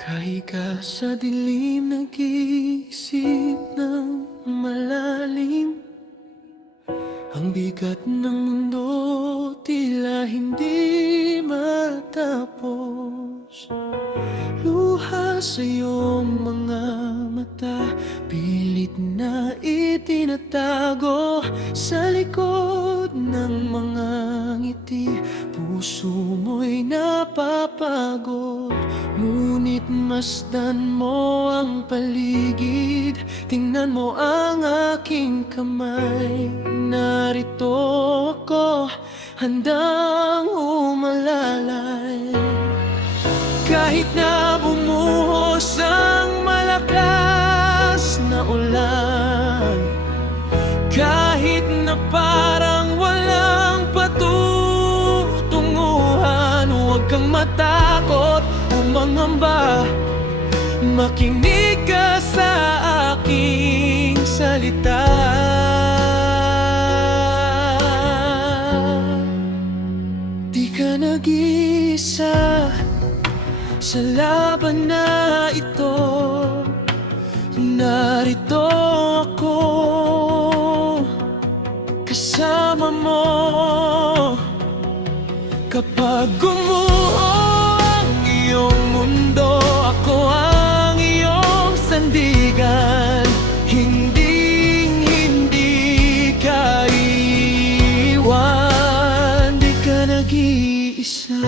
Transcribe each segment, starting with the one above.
Nakahiga sa dilim, nag-iisip ng malalim. Ang bigat ng mundo tila hindi matapos. Luha sa iyong mga mata, pilit na itinatago. Sa likod ng mga ngiti, puso mo'y napapagod. Ngunit masdan mo ang paligid, tingnan mo ang aking kamay. Narito ako, handang umalalay. Kahit na bumuhos ang malakas na ulan, kahit na parang walang patutunguhan, huwag kang matakot, umangamba. Makinig ka sa aking salita. Di ka nag-iisa sa laban na ito. Narito ako, kasama mo. Kapag gumuho ang iyong mundo, ako ang iyong sandigan. Hindi ka iiwan, di ka nag-iisa.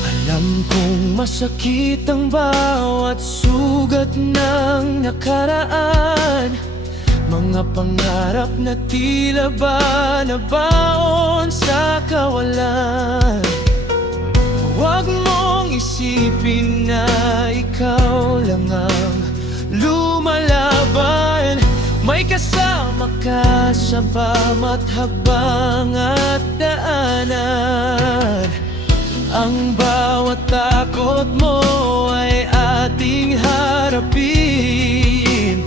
Alam kong masakit ang bawat sugat ng nakaraan, mga pangarap na tila ba nabaon sa kawalan. Huwag mong isipin na ikaw lang ang lumalaban. May kasama ka sa bawat hakbang at daanan. Ang bawat takot mo ay ating harapin.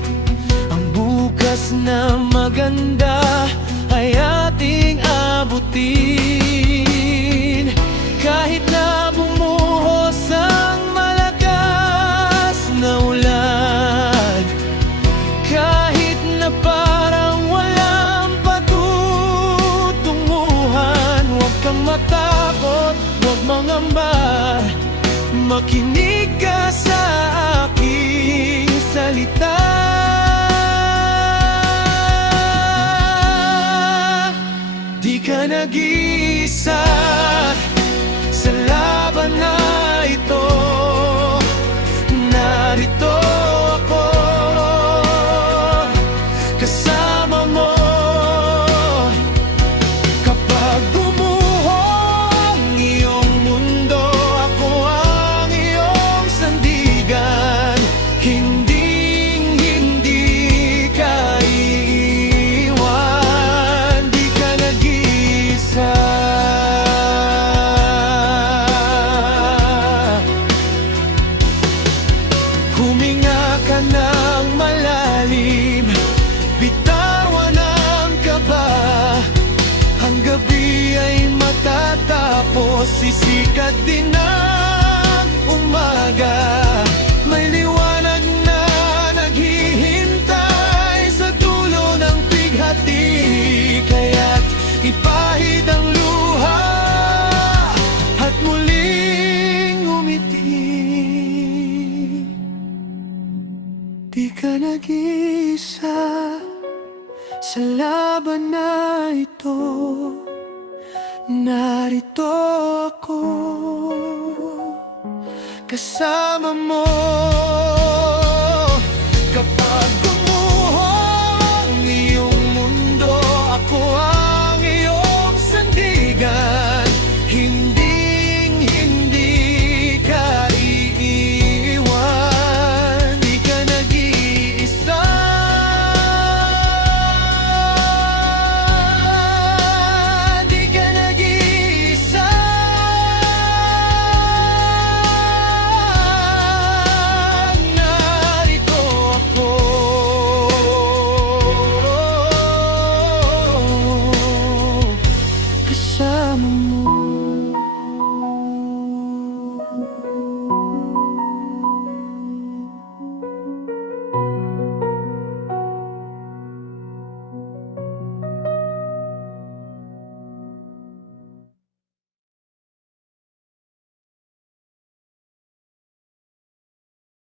Ang bukas na maganda ay ating abutin. Kahit na bumuhos ang malakas na ulan, kahit na parang walang patutunguhan, huwag kang matakot, huwag mangamba. Makinig ka sa aking salita. Di ka nag-iisa sa laban na ito. Narito ako, kasama mo. Kapag gumuho ang iyong mundo, ako ang iyong sandigan. Hindi ka iiwan, di ka nag-iisa. Huminga ka ng malalim, bitawan ang kaba. Ang gabi ay matatapos, sisikat din ang umaga. May liwanag na naghihintay sa dulo ng bighati, kaya't ipahid ang luha at muling umiti. Di ka nag-iisa sa laban na ito. Narito ako, kasama mo.